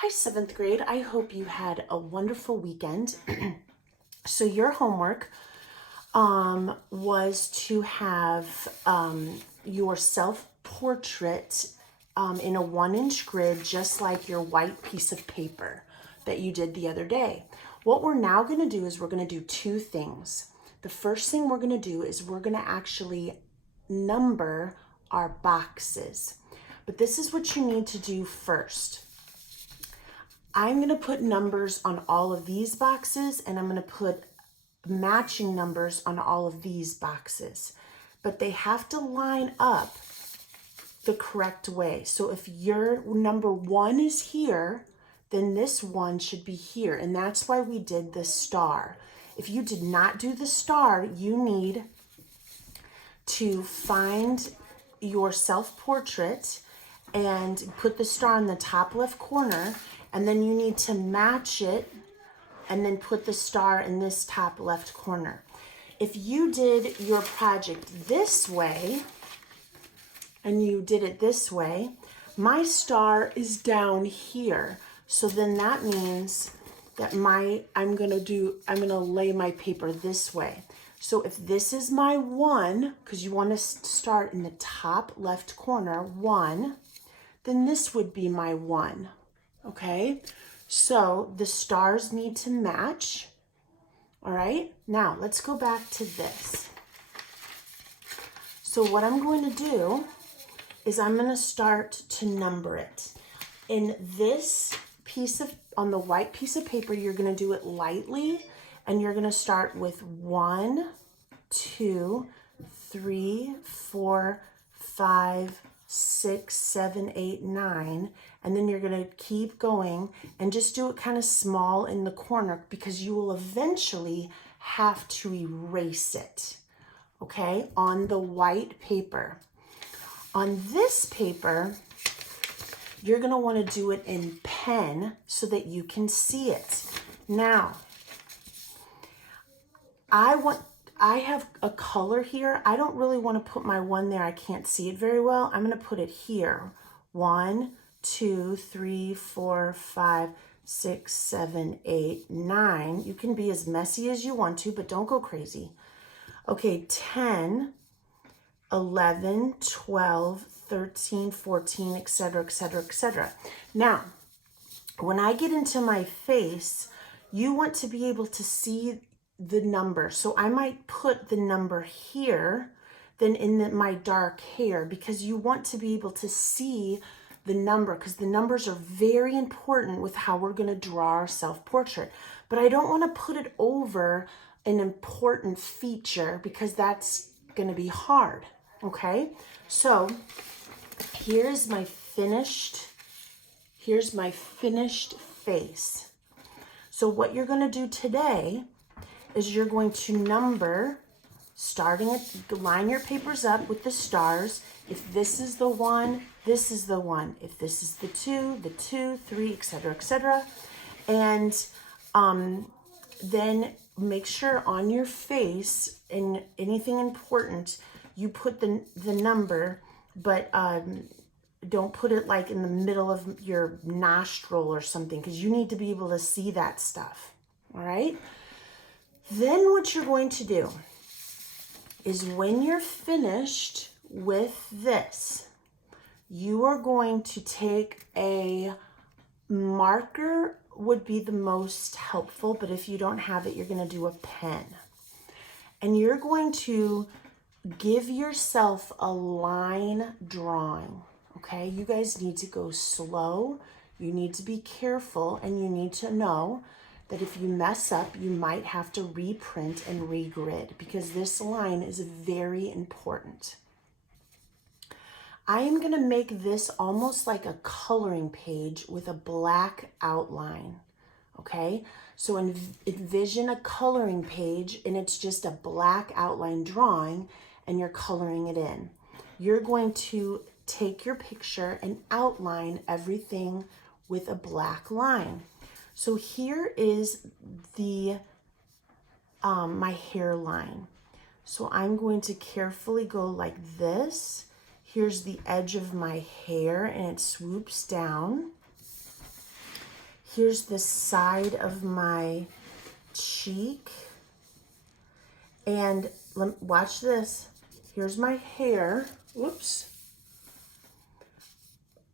Hi, seventh grade. I hope you had a wonderful weekend. So your homework was to have your self-portrait in a 1-inch grid, just like your white piece of paper that you did the other day. What we're now going to do is we're going to do two things. The first thing we're going to do is we're going to actually number our boxes. But this is what you need to do first. I'm going to put numbers on all of these boxes, and I'm going to put matching numbers on all of these boxes. But they have to line up the correct way. So if your number 1 is here, then this one should be here. And that's why we did the star. If you did not do the star, you need to find your self-portrait and put the star in the top left corner, and then you need to match it and then put the star in this top left corner. If you did your project this way and you did it this way, my star is down here. So then that means that I'm gonna lay my paper this way. So if this is my 1, because you want to start in the top left corner, 1, then this would be my 1, okay? So the stars need to match, all right? Now, let's go back to this. So what I'm going to do is I'm going to start to number it. In this on the white piece of paper, you're going to do it lightly, and you're going to start with 1, 2, 3, 4, 5, 6, 7, 8, 9, and then you're going to keep going and just do it kind of small in the corner, because you will eventually have to erase it, okay, on the white paper. On this paper, you're going to want to do it in pen so that you can see it. Now, I have a color here. I don't really want to put my 1 there. I can't see it very well. I'm going to put it here. 1, 2, 3, 4, 5, 6, 7, 8, 9. You can be as messy as you want to, but don't go crazy. Okay, 10, 11, 12, 13, 14, etc., etc., etc. Now, when I get into my face, you want to be able to see the number. So I might put the number here, then in my dark hair, because you want to be able to see the number, because the numbers are very important with how we're going to draw our self-portrait. But I don't want to put it over an important feature, because that's going to be hard, okay? So here's my finished face. So what you're going to do today is you're going to number, line your papers up with the stars. If this is the 1, this is the 1. If this is the 2, 3, etc., etc. And then make sure on your face, in anything important, you put the number, but don't put it like in the middle of your nostril or something, because you need to be able to see that stuff, all right? Then what you're going to do is, when you're finished with this, you are going to take a marker, would be the most helpful, but if you don't have it, you're going to do a pen. And you're going to give yourself a line drawing, okay? You guys need to go slow. You need to be careful, and you need to know that if you mess up, you might have to reprint and regrid, because this line is very important. I am going to make this almost like a coloring page with a black outline, okay? So envision a coloring page, and it's just a black outline drawing, and you're coloring it in. You're going to take your picture and outline everything with a black line. So here is the my hairline. So I'm going to carefully go like this. Here's the edge of my hair, and it swoops down. here's the side of my cheek. And watch this. Here's my hair. Whoops.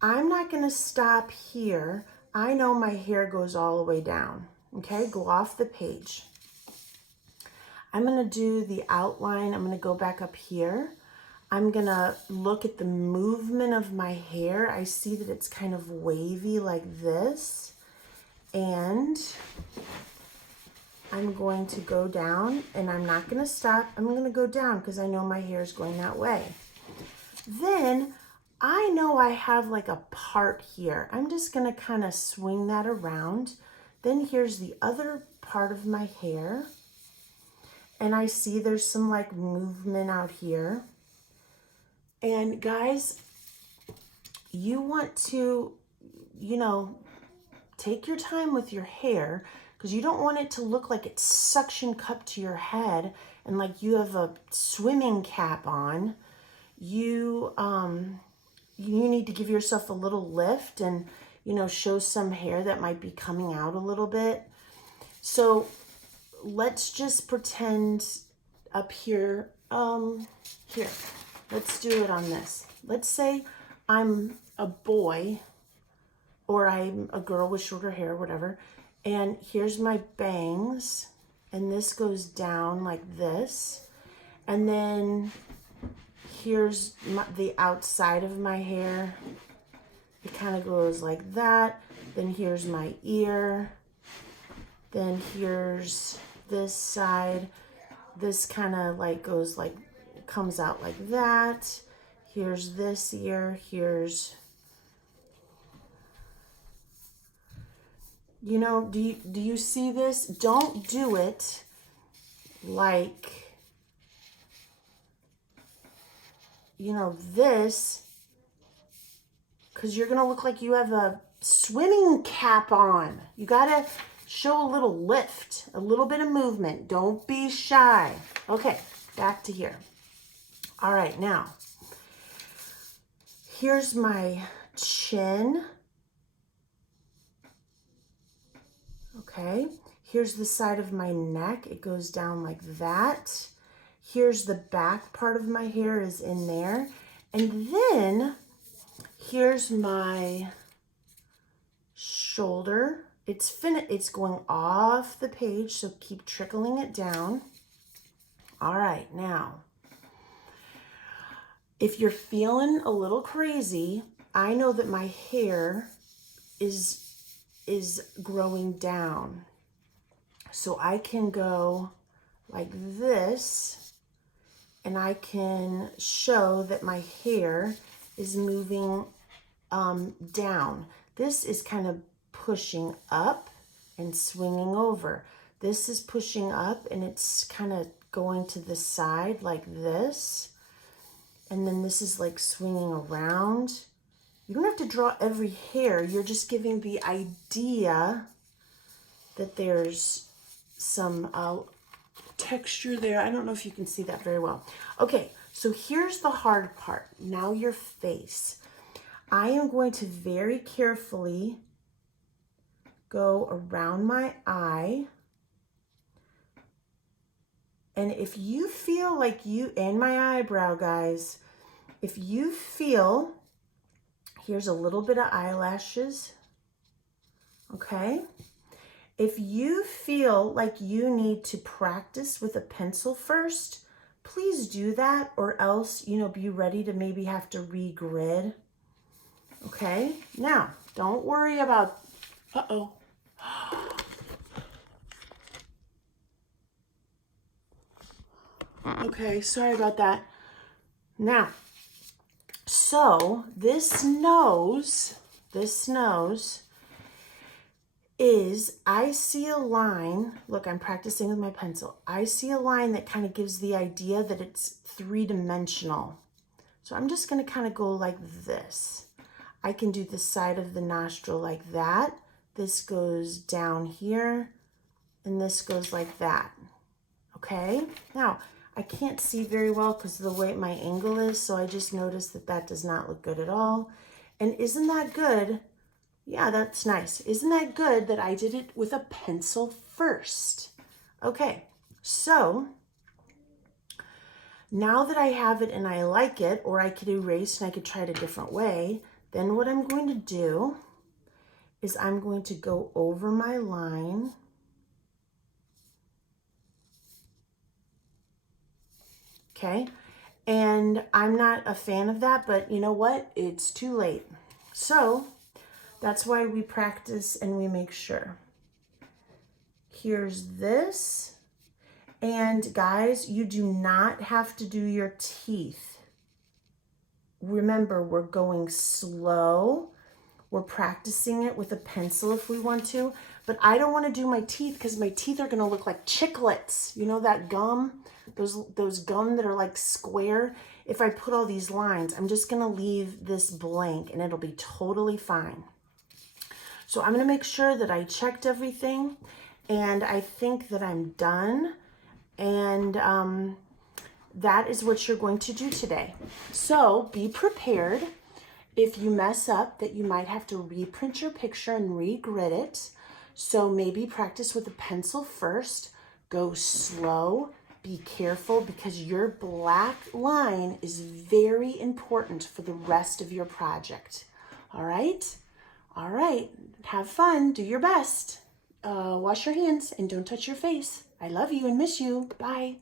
I'm not going to stop here. I know my hair goes all the way down. Okay, go off the page. I'm going to do the outline. I'm going to go back up here. I'm going to look at the movement of my hair. I see that it's kind of wavy like this. And I'm going to go down, and I'm not going to stop. I'm going to go down because I know my hair is going that way. Then I know I have like a part here. I'm just going to kind of swing that around. Then here's the other part of my hair. And I see there's some like movement out here. And guys, you want to, take your time with your hair, because you don't want it to look like it's suction cupped to your head and like you have a swimming cap on. You need to give yourself a little lift and, show some hair that might be coming out a little bit. So let's just pretend up here, here, let's do it on this. Let's say I'm a boy or I'm a girl with shorter hair, whatever. And here's my bangs, and this goes down like this. And then here's the outside of my hair. It kind of goes like that. Then here's my ear. Then here's this side. This kind of like goes like, comes out like that. Here's this ear. Here's, do you see this? Don't do it like, this, because you're going to look like you have a swimming cap on. You got to show a little lift, a little bit of movement. Don't be shy. Okay, back to here. All right, now, here's my chin. Okay, here's the side of my neck. It goes down like that. Here's the back part of my hair is in there. And then here's my shoulder. It's going off the page, so keep trickling it down. All right, now, if you're feeling a little crazy, I know that my hair is growing down. So I can go like this, and I can show that my hair is moving down. This is kind of pushing up and swinging over. This is pushing up, and it's kind of going to the side like this. And then this is like swinging around. You don't have to draw every hair. You're just giving the idea that there's some texture there. I don't know if you can see that very well. Okay, so here's the hard part. Now your face. I am going to very carefully go around my eye. And if you feel like and my eyebrow, guys, if you feel, here's a little bit of eyelashes, okay? If you feel like you need to practice with a pencil first, please do that, or else, be ready to maybe have to re-grid, okay? Now, don't worry about, Okay, sorry about that. Now, so this nose is, I see a line, look, I'm practicing with my pencil. I see a line that kind of gives the idea that it's three-dimensional. So I'm just going to kind of go like this. I can do the side of the nostril like that. This goes down here, and this goes like that. Okay? Now, I can't see very well because of the way my angle is, so I just noticed that that does not look good at all. And isn't that good Yeah, that's nice. Isn't that good that I did it with a pencil first? Okay, so now that I have it and I like it, or I could erase and I could try it a different way, then what I'm going to do is I'm going to go over my line. Okay, and I'm not a fan of that, but you know what? It's too late. So that's why we practice and we make sure. Here's this. And guys, you do not have to do your teeth. Remember, we're going slow. We're practicing it with a pencil if we want to, but I don't want to do my teeth because my teeth are going to look like chiclets. You know that gum? Those gum that are like square? If I put all these lines, I'm just going to leave this blank and it'll be totally fine. So I'm going to make sure that I checked everything and I think that I'm done. And that is what you're going to do today. So be prepared. If you mess up, that you might have to reprint your picture and regrid it. So maybe practice with a pencil first. Go slow. Be careful because your black line is very important for the rest of your project. All right? All right. Have fun. Do your best. Wash your hands and don't touch your face. I love you and miss you. Bye.